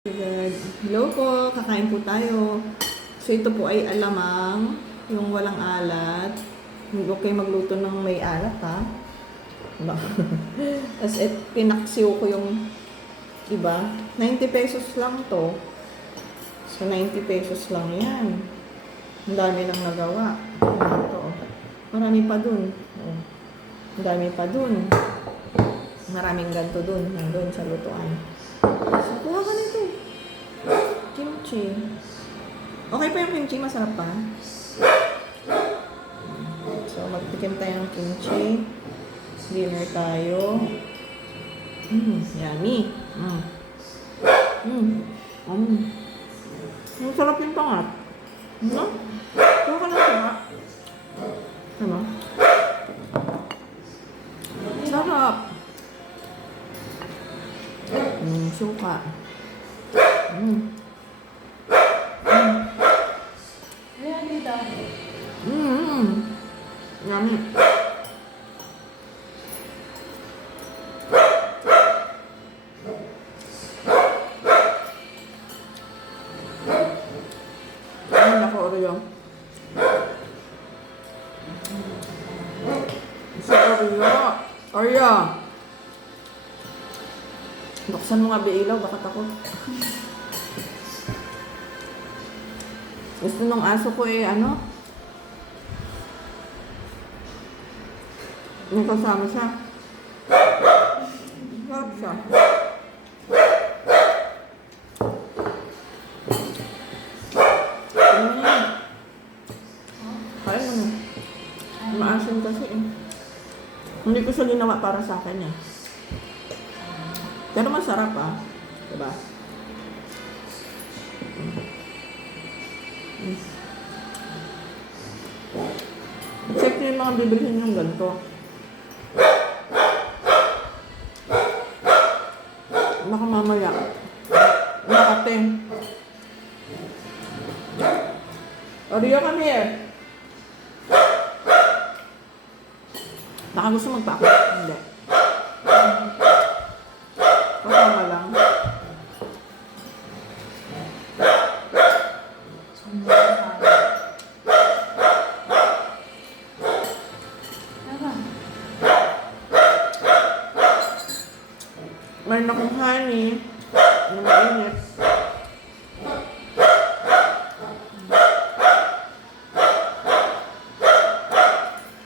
Good. Hello po, kakain po tayo. So ito po ay alamang, yung walang alat. Huwag kayo magluto ng may alat ha. Tapos pinaksiw ko yung iba. 90 pesos lang to. So 90 pesos lang yan. Ang dami nang nagawa. Ito, marami pa dun. Ang dami pa dun. Maraming ganito dun. Nandun sa lutuan. So, kuha ka nito. Kimchi. Okay pa yung kimchi? Masarap pa? So, magtikim tayo ng kimchi. Dinner tayo. Yummy. Ang sarap yung pangat. Ano? Kuha ka ng sarap. Ano? Sarap. Suka. Ayan dito. Yummy. Ay, nako, Oreo. Isa Oreo. Oreo. Buksan mo nga ba ilaw, baka takot. Gusto nung aso ko ano? May kasama siya. Sarap siya. Kaya naman. Maasim kasi Hindi ko siya ginawa para sa akin Pero masarap Diba? Check nyo yung mga bibilihin yung ganito. Baka mamaya. Nakate. Oreo, come here. Baka gusto magpako. Hindi. Kasama lang. May akong honey na mainit.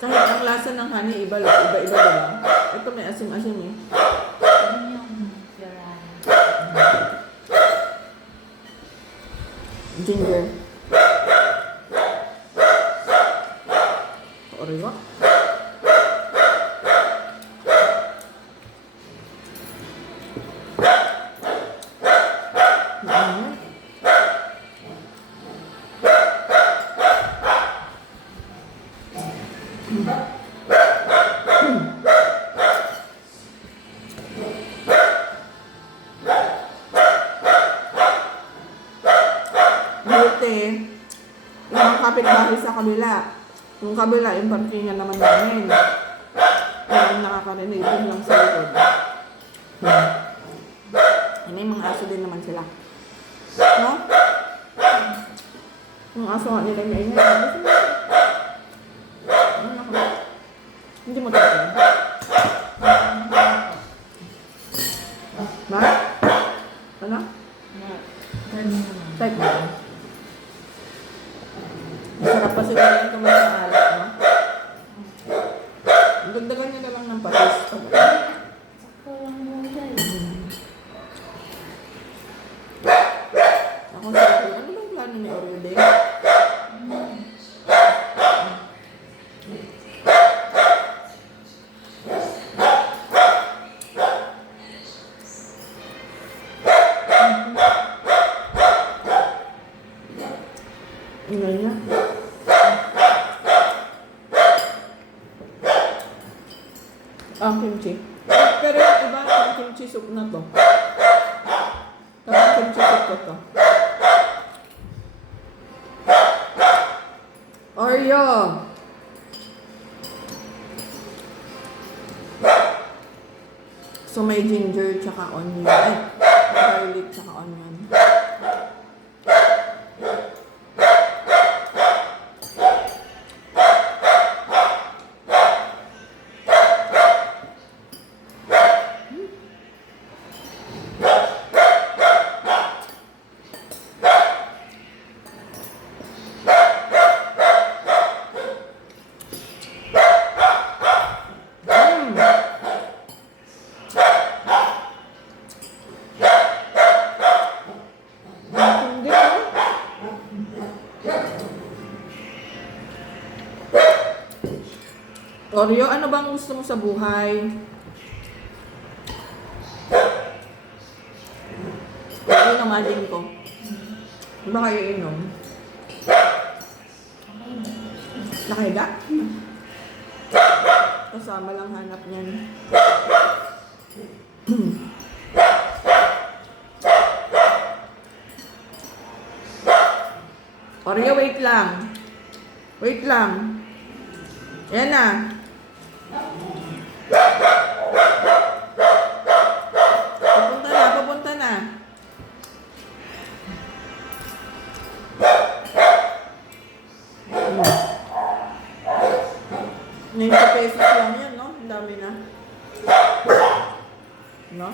Kahit ang lasa ng honey, iba-iba diba? Ito may asim-asim Ano yung Fiorano? Ginger. Oreo. Buti, yung kapitbahay sa kabila. Yung kabila, yung parkingan naman namin. Kaya nakakarinig din lang sa likod. May mga aso din naman sila. No? Yung aso nga nila may ingay. Hindi mo tayo. Ma? Ano? Type mo. Masarap pa siguro yung kumain ng alat, no? Dagdagan niya na lang ng patis. Sakto lang mo dyan. Ako sa akin, ano bang plano ni Oreo Day? Ingay niya. Kimchi. Pero yung iba, yung kimchi soup na to. Tapos kimchi soup ko to. Oreo! So may ginger tsaka onion. Ay, garlic tsaka onion. Hindi ah. Oreo, ano bang gusto mo sa buhay? Ano naman ko? Ano ba kayo inom? Nakahiga? Kasama lang hanap niyan. Oreo, wait lang. Wait lang. Ayan na. Papunta na, papunta na. ₱90 lang yan, no? Ang dami na. No?